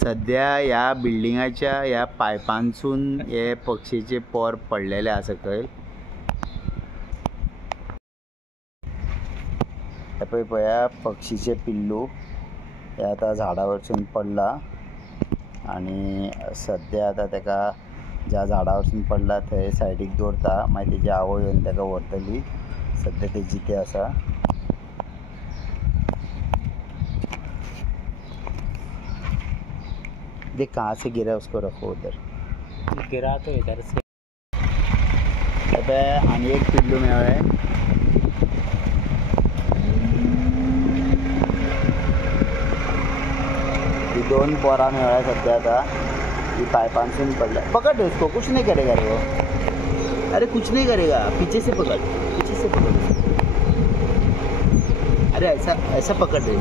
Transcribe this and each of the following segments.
सध्या ह्या बिल्डिंगाच्या ह्या पायपांसून हे पक्षीचे पोर पडलेले आसा सकयल. हे पळया पक्षीचे पिल्लू हे आता झाडा वरसून पडला आणि सध्या आता तेका ज्या झाडा वरसून पडला थंय सायडीक दवरता, मागीर तेजी आवय येवन तेका व्हरतली. सध्या ते जिते आसा. देख कहाँ से गिरा उसको रखो उधर. गिरा तो इधर से. आणि एक पिल्लू मेळ्ळें. ही 2 पोरां मेळ्ळ्या सध्या आता. ही पाइपांसून पडल्या. पकड़ दे उसको, कुछ नहीं करेगा रे वो. अरे कुछ नहीं करेगा, पीछे से पकड़, पीछे से पकड़. अरे ऐसा ऐसा पकड़ दे,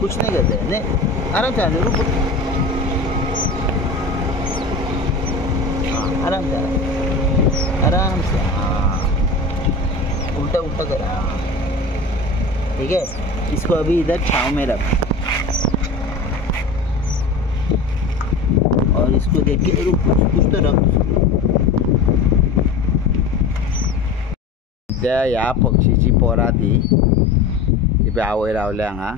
कुछ नहीं करते. नहीं आराम से रुक, आराम से आराम से. हाँ उल्टा उल्टा कर. ठीक है, इसको अभी इधर छाँव में रख और इसको देख के रुक, कुछ तो रख. सध्या ह्या पक्षीची पोरां ती आवय रावल्या हांगा.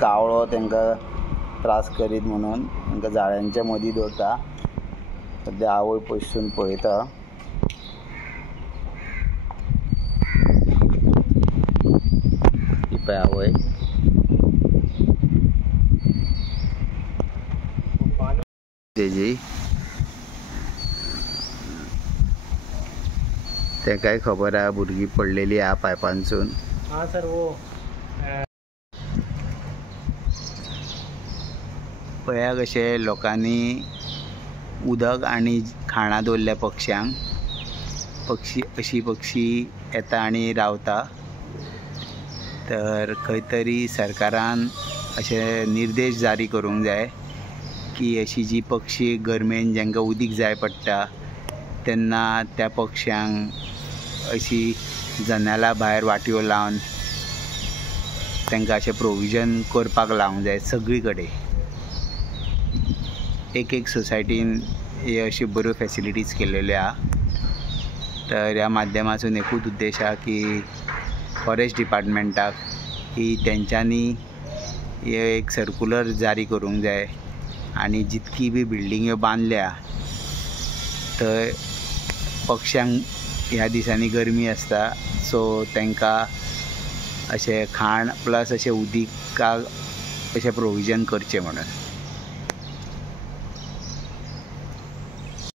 कावळो तांकां त्रास करीत म्हणून तांकां जाळ्यांच्या मदीं दवरता. सध्या आवय पयसून पळयता. ही पळय आवय. तेजी तेकाय खबर आहा भुरगीं पडलेली आहा पायपांसून. हाँ सर वो पळया कशें लोकांनी उदक आनी खाणां दवरल्या पक्ष्यांक. पक्षी येता आनी रावता. तर खंय तरी सरकारान अशे निर्देश जारी करूंक जाय की अशी जी पक्षी गरमेन जांकां उदीक जाय पडटा तेन्ना त्या पक्ष्यांक अशी जनेला भायर वाटयो लावन तांकां अशें प्रोविजन करपाक लावंक जाय सगळी कडेन. एक सोसायटीन हे अशी बऱ्यो फॅसिलिटीज केलेल्यो आहा. तर ह्या माध्यमातून एकूच उद्देश आहा की फॉरेस्ट डिपार्टमेंटाक की तेंच्यांनी हे एक सर्क्युलर जारी करूंक जाय आनी जितकी बी बिल्डिंग्यो बांदल्या थंय पक्ष्यांक ह्या दिसांनी गरमी आसता, सो तांकां अशें खाण प्लस अशें उदीकाक अशें प्रोविजन करचें म्हणून.